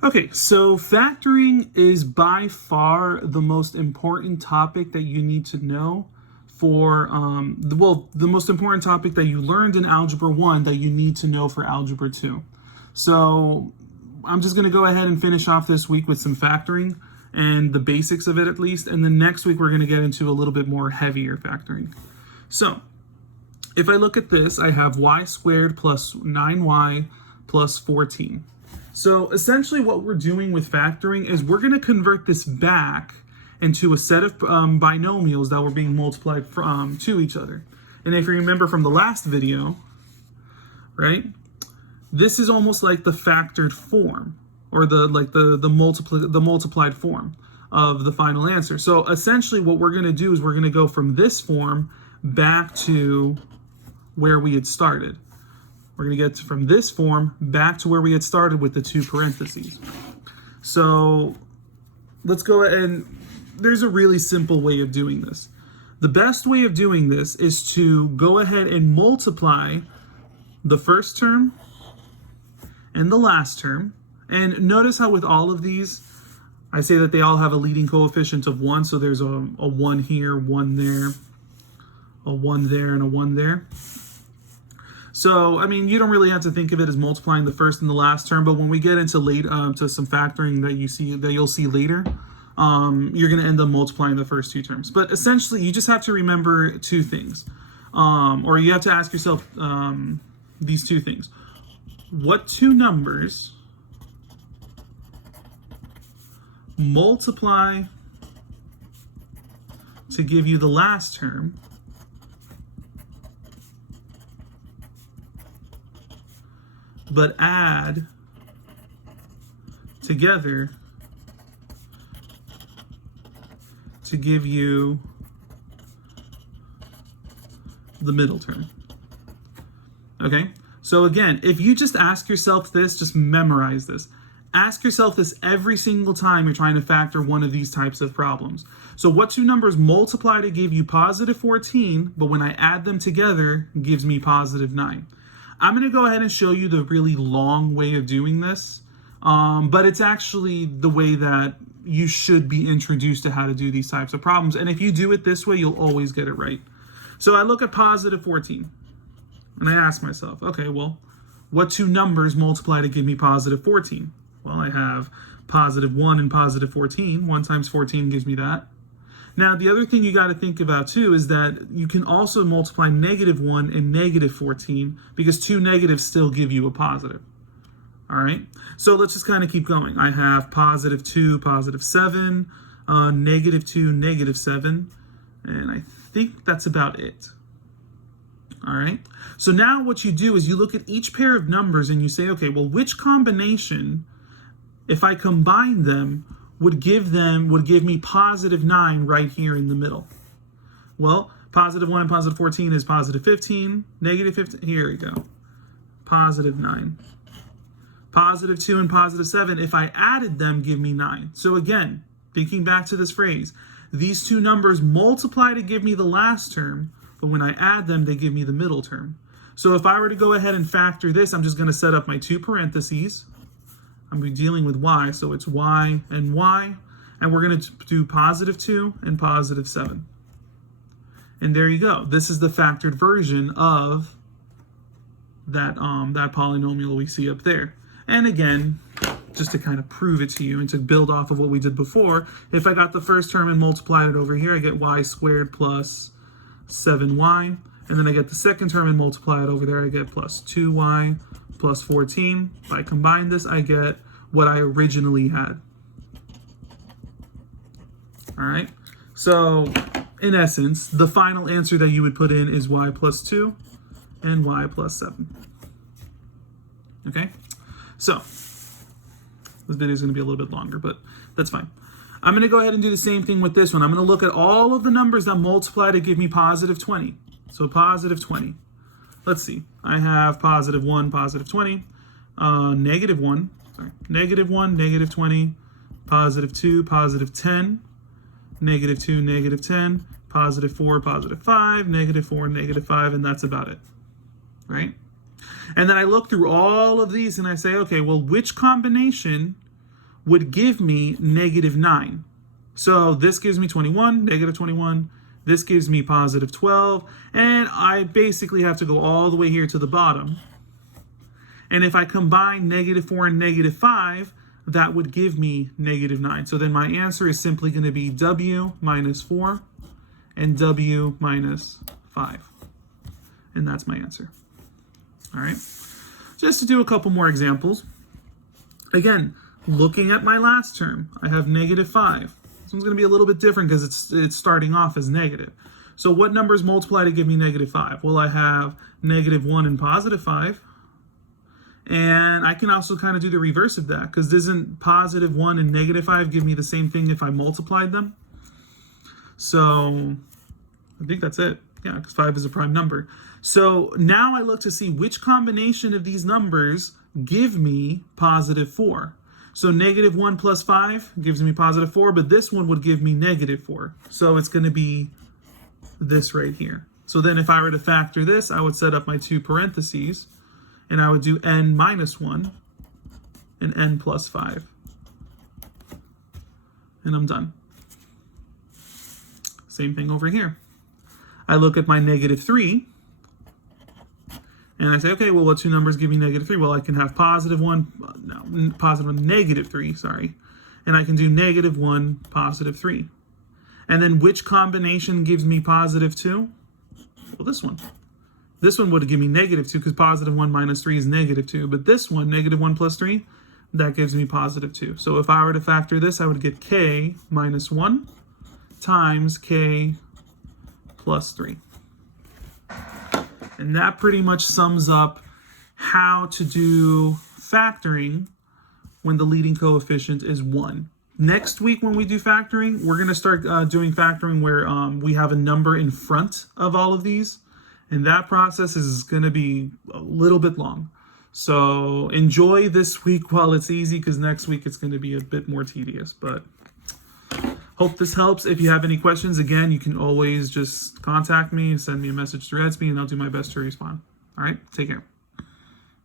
Okay, so factoring is by far the most important topic that you need to know for, the most important topic that you learned in Algebra 1 that you need to know for Algebra 2. So I'm just going to go ahead and finish off this week with some factoring and the basics of it at least, and then next week we're going to get into a little bit more heavier factoring. So if I look at this, I have y squared plus 9y plus 14. So essentially what we're doing with factoring is we're going to convert this back into a set of binomials that were being multiplied to each other. And if you remember from the last video, right, this is almost like the factored form, or the multiplied form of the final answer. So essentially what we're going to do is we're going to go from this form back to where we had started. We're going to get from this form back to where we had started with the two parentheses. So let's go ahead, and there's a really simple way of doing this. The best way of doing this is to go ahead and multiply the first term and the last term. And notice how with all of these, I say that they all have a leading coefficient of 1. So there's a 1 here, 1 there, a 1 there, and a 1 there. So, I mean, you don't really have to think of it as multiplying the first and the last term, but when we get into to some factoring that you'll see later, you're going to end up multiplying the first two terms. But essentially, you just have to remember two things, or you have to ask yourself these two things. What two numbers multiply to give you the last term, but add together to give you the middle term? Okay, so again, if you just ask yourself this, just memorize this. Ask yourself this every single time you're trying to factor one of these types of problems. So what two numbers multiply to give you positive 14, but when I add them together, gives me positive 9? I'm going to go ahead and show you the really long way of doing this, but it's actually the way that you should be introduced to how to do these types of problems. And if you do it this way, you'll always get it right. So I look at positive 14, and I ask myself, okay, well, what two numbers multiply to give me positive 14? Well, I have positive 1 and positive 14. 1 times 14 gives me that. Now, the other thing you got to think about, too, is that you can also multiply negative 1 and negative 14 because two negatives still give you a positive. All right? So let's just kind of keep going. I have positive 2, positive 7, negative 2, negative 7, and I think that's about it. All right? So now what you do is you look at each pair of numbers and you say, okay, well, which combination, if I combine them, would give me positive 9 right here in the middle? Well, positive 1 and positive 14 is positive 15, negative 15, here we go, positive 9. Positive 2 and positive 7, if I added them, give me 9. So again, thinking back to this phrase, these two numbers multiply to give me the last term, but when I add them, they give me the middle term. So if I were to go ahead and factor this, I'm just going to set up my two parentheses. I'm dealing with y, so it's y, and we're going to do positive 2 and positive 7. And there you go. This is the factored version of that polynomial we see up there. And again, just to kind of prove it to you and to build off of what we did before, if I got the first term and multiplied it over here, I get y squared plus 7y. And then I get the second term and multiply it over there, I get plus 2y plus 14. If I combine this, I get what I originally had. All right. So in essence, the final answer that you would put in is y plus 2 and y plus 7. Okay. So this video is going to be a little bit longer, but that's fine. I'm going to go ahead and do the same thing with this one. I'm going to look at all of the numbers that multiply to give me positive 20. So positive 20. Let's see. I have positive 1, positive 20, negative 1, negative 20, positive 2, positive 10, negative 2, negative 10, positive 4, positive 5, negative 4, negative 5, and that's about it, right? And then I look through all of these and I say, okay, well, which combination would give me -9. So this gives me 21, -21. This gives me +12. And I basically have to go all the way here to the bottom. And if I combine -4 and -5, that would give me -9. So then my answer is simply going to be W minus 4 and W minus 5. And that's my answer. All right. Just to do a couple more examples. Again, looking at my last term, I have -5. This one's going to be a little bit different because it's starting off as negative. So what numbers multiply to give me -5? Well, I have -1 and +5. And I can also kind of do the reverse of that, because doesn't +1 and -5 give me the same thing if I multiplied them? So I think that's it. Yeah, because 5 is a prime number. So now I look to see which combination of these numbers give me +4. So -1 plus 5 gives me +4, but this one would give me -4. So it's going to be this right here. So then if I were to factor this, I would set up my two parentheses, and I would do n minus 1 and n plus 5. And I'm done. Same thing over here. I look at my -3, and I say, okay, well, what two numbers give me -3? Well, I can have -3, sorry. And I can do -1, +3. And then which combination gives me +2? Well, this one. This one would give me -2 because +1 minus 3 is -2. But this one, -1 plus 3, that gives me +2. So if I were to factor this, I would get k minus 1 times k plus 3. And that pretty much sums up how to do factoring when the leading coefficient is 1. Next week when we do factoring, we're going to start doing factoring where we have a number in front of all of these. And that process is going to be a little bit long. So enjoy this week while it's easy, because next week it's going to be a bit more tedious. But hope this helps. If you have any questions, again, you can always just contact me, send me a message through Edsby, and I'll do my best to respond. All right, take care.